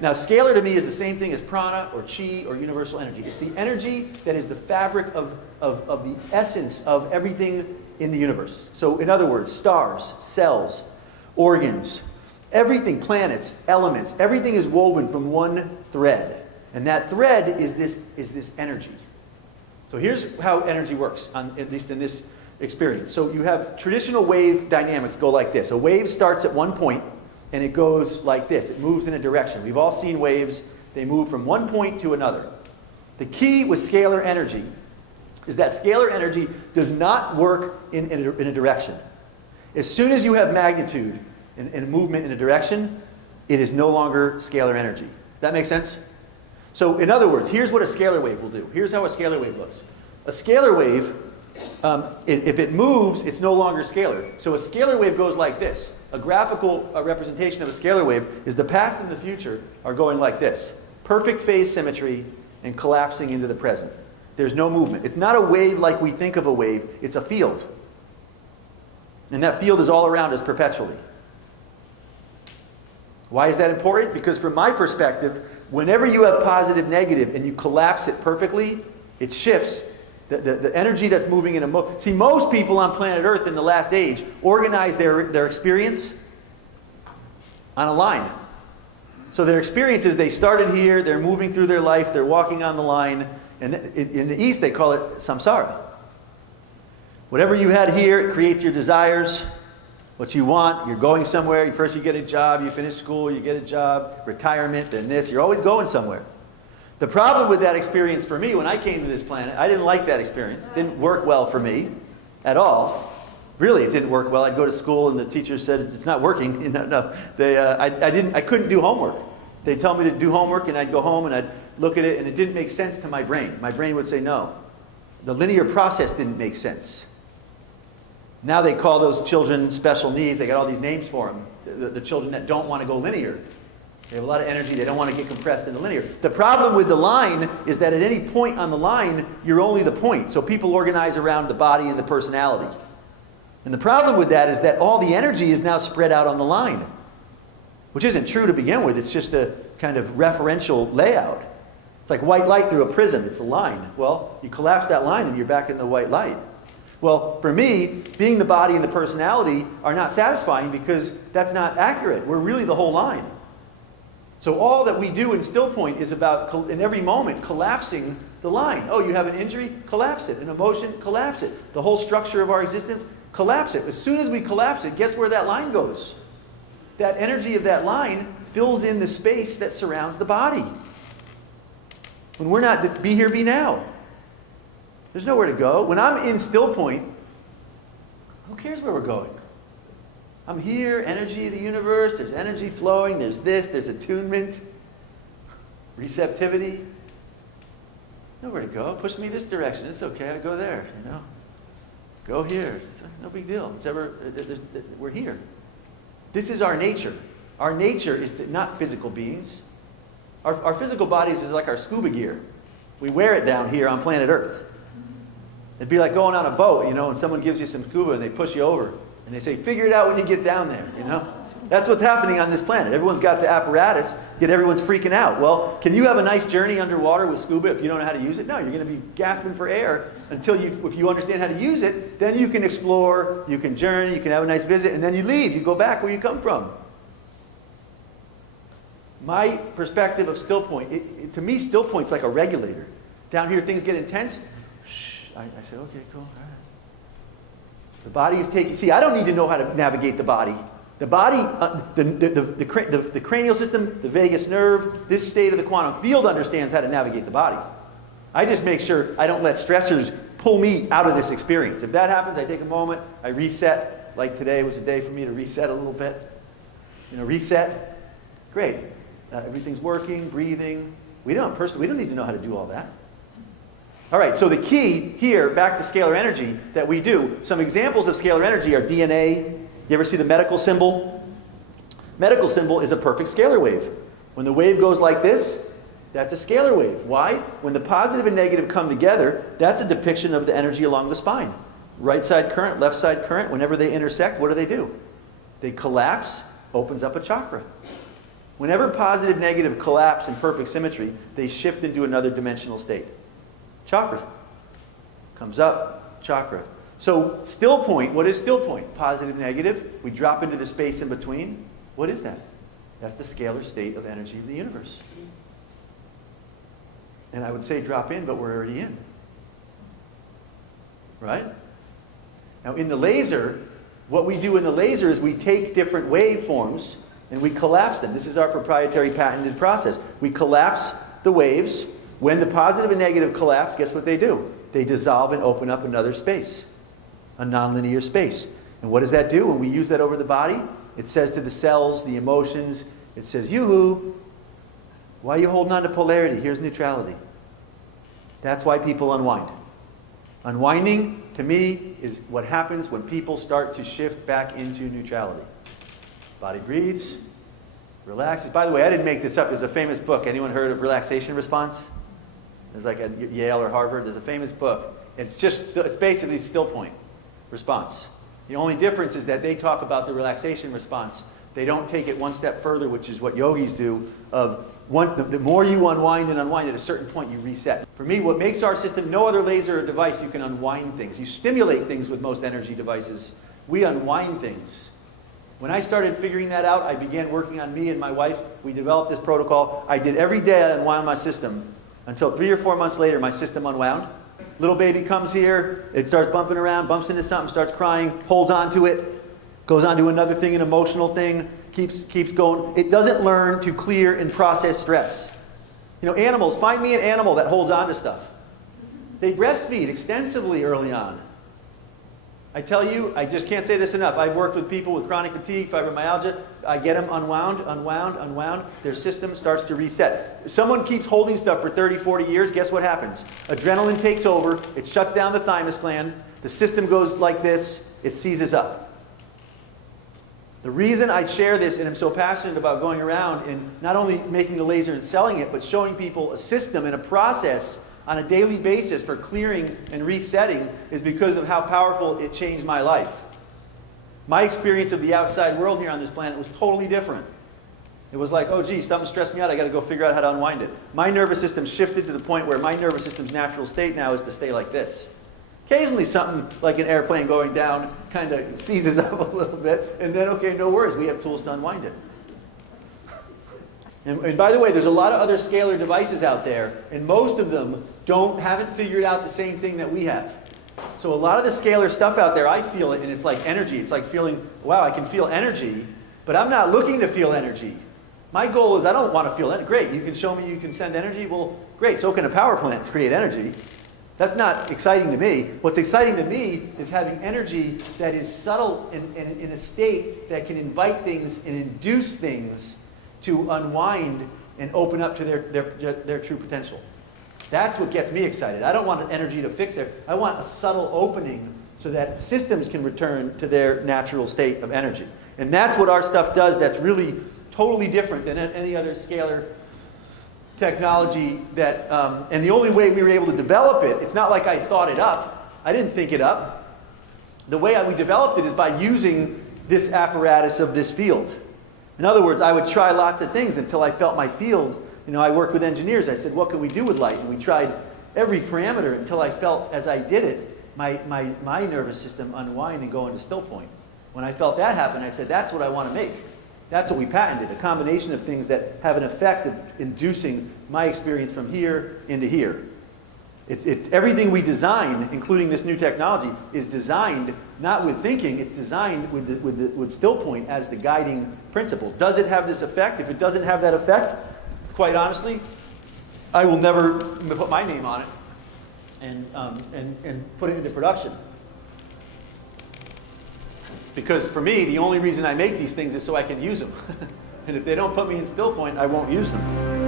Now, scalar to me is the same thing as prana or chi or universal energy. It's the energy that is the fabric of the essence of everything in the universe. So, in other words, stars, cells, organs, everything, planets, elements, everything is woven from one thread. And that thread is this energy. So here's how energy works, at least in this experience. So you have traditional wave dynamics go like this. A wave starts at one point, and it goes like this. It moves in a direction. We've all seen waves. They move from one point to another. The key with scalar energy is that scalar energy does not work in a direction. As soon as you have magnitude and movement in a direction, it is no longer scalar energy. That make sense? So in other words, here's what a scalar wave will do. Here's how a scalar wave looks. A scalar wave, if it moves, it's no longer scalar. So a scalar wave goes like this. A graphical representation of a scalar wave is the past and the future are going like this. Perfect phase symmetry and collapsing into the present. There's no movement. It's not a wave like we think of a wave. It's a field. And that field is all around us perpetually. Why is that important? Because from my perspective, whenever you have positive, negative, and you collapse it perfectly, it shifts. The energy that's moving in a... See, most people on planet Earth in the last age organize their experience on a line. So their experience is they started here, they're moving through their life, they're walking on the line, and in the East they call it samsara. Whatever you had here, it creates your desires, what you want. You're going somewhere. First you get a job, you finish school, you get a job, retirement, then this. You're always going somewhere. The problem with that experience for me, when I came to this planet, I didn't like that experience. It didn't work well for me at all. Really, it didn't work well. I'd go to school and the teacher said, it's not working. I couldn't do homework. They'd tell me to do homework and I'd go home and I'd look at it and it didn't make sense to my brain. My brain would say no. The linear process didn't make sense. Now they call those children special needs. They got all these names for them. The children that don't want to go linear. They have a lot of energy. They don't want to get compressed into linear. The problem with the line is that at any point on the line, you're only the point. So people organize around the body and the personality. And the problem with that is that all the energy is now spread out on the line, which isn't true to begin with. It's just a kind of referential layout. It's like white light through a prism. It's a line. Well, you collapse that line and you're back in the white light. Well, for me, being the body and the personality are not satisfying because that's not accurate. We're really the whole line. So all that we do in still point is about, in every moment, collapsing the line. Oh, you have an injury? Collapse it. An emotion? Collapse it. The whole structure of our existence? Collapse it. As soon as we collapse it, guess where that line goes? That energy of that line fills in the space that surrounds the body. When we're not, be here, be now. There's nowhere to go. When I'm in still point, who cares where we're going? I'm here, energy of the universe, there's energy flowing, there's this, there's attunement, receptivity. Nowhere to go. Push me this direction. It's okay, I go there, you know. Go here. It's no big deal. Whichever, we're here. This is our nature. Our nature is not physical beings. Our physical bodies is like our scuba gear. We wear it down here on planet Earth. It'd be like going on a boat, you know, and someone gives you some scuba and they push you over. And they say, figure it out when you get down there, you know. That's what's happening on this planet. Everyone's got the apparatus, yet everyone's freaking out. Well, can you have a nice journey underwater with scuba if you don't know how to use it? No, you're going to be gasping for air until if you understand how to use it, then you can explore, you can journey, you can have a nice visit, and then you leave. You go back where you come from. My perspective of still point, to me, still point's like a regulator. Down here, things get intense. I say, okay, cool, all right. The body is taking... See, I don't need to know how to navigate the body. The body, the cranial system, the vagus nerve, this state of the quantum field understands how to navigate the body. I just make sure I don't let stressors pull me out of this experience. If that happens, I take a moment, I reset. Like today was a day for me to reset a little bit. You know, reset. Great. Everything's working, breathing. We don't need to know how to do all that. All right, so the key here, back to scalar energy, that we do, some examples of scalar energy are DNA. You ever see the medical symbol? Medical symbol is a perfect scalar wave. When the wave goes like this, that's a scalar wave. Why? When the positive and negative come together, that's a depiction of the energy along the spine. Right side current, left side current, whenever they intersect, what do? They collapse, opens up a chakra. Whenever positive, negative collapse in perfect symmetry, they shift into another dimensional state. Chakra. Comes up, chakra. So still point, what is still point? Positive, negative. We drop into the space in between. What is that? That's the scalar state of energy in the universe. And I would say drop in, but we're already in. Right? Now in the laser, what we do in the laser is we take different waveforms and we collapse them. This is our proprietary patented process. We collapse the waves. When the positive and negative collapse, guess what they do? They dissolve and open up another space, a nonlinear space. And what does that do? When we use that over the body, it says to the cells, the emotions, it says, yoo-hoo, why are you holding on to polarity? Here's neutrality. That's why people unwind. Unwinding, to me, is what happens when people start to shift back into neutrality. Body breathes, relaxes. By the way, I didn't make this up. There's a famous book. Anyone heard of Relaxation Response? There's like at Yale or Harvard. There's a famous book. It's basically still point response. The only difference is that they talk about the relaxation response. They don't take it one step further, which is what yogis do, the more you unwind, at a certain point you reset. For me, what makes our system, no other laser or device, you can unwind things. You stimulate things with most energy devices. We unwind things. When I started figuring that out, I began working on me and my wife. We developed this protocol. I did every day I unwound my system until 3 or 4 months later, my system unwound. Little baby comes here, it starts bumping around, bumps into something, starts crying, holds on to it, goes on to another thing, an emotional thing, keeps going. It doesn't learn to clear and process stress. You know, animals, find me an animal that holds on to stuff. They breastfeed extensively early on. I tell you, I just can't say this enough. I've worked with people with chronic fatigue, fibromyalgia. I get them unwound. Their system starts to reset. If someone keeps holding stuff for 30, 40 years, guess what happens? Adrenaline takes over. It shuts down the thymus gland. The system goes like this. It seizes up. The reason I share this and I'm so passionate about going around and not only making the laser and selling it, but showing people a system and a process on a daily basis for clearing and resetting is because of how powerful it changed my life. My experience of the outside world here on this planet was totally different. It was like, oh gee, something stressed me out, I got to go figure out how to unwind it. My nervous system shifted to the point where my nervous system's natural state now is to stay like this. Occasionally something like an airplane going down kind of seizes up a little bit, and then okay, no worries, we have tools to unwind it. And by the way, there's a lot of other scalar devices out there, and most of them haven't figured out the same thing that we have. So a lot of the scalar stuff out there, I feel it, and it's like energy. It's like feeling, wow, I can feel energy, but I'm not looking to feel energy. My goal is I don't want to feel energy. Great, you can show me you can send energy. Well, great, so can a power plant create energy. That's not exciting to me. What's exciting to me is having energy that is subtle and in a state that can invite things and induce things to unwind and open up to their true potential. That's what gets me excited. I don't want energy to fix it. I want a subtle opening so that systems can return to their natural state of energy. And that's what our stuff does that's really totally different than any other scalar technology that, and the only way we were able to develop it, it's not like I thought it up. I didn't think it up. The way we developed it is by using this apparatus of this field. In other words, I would try lots of things until I felt my field. You know, I worked with engineers. I said, what can we do with light? And we tried every parameter until I felt, as I did it, my nervous system unwind and go into still point. When I felt that happen, I said, that's what I want to make. That's what we patented, a combination of things that have an effect of inducing my experience from here into here. Everything we design, including this new technology, is designed not with thinking, it's designed with still point as the guiding principle. Does it have this effect? If it doesn't have that effect, quite honestly, I will never put my name on it and put it into production. Because for me, the only reason I make these things is so I can use them. And if they don't put me in still point, I won't use them.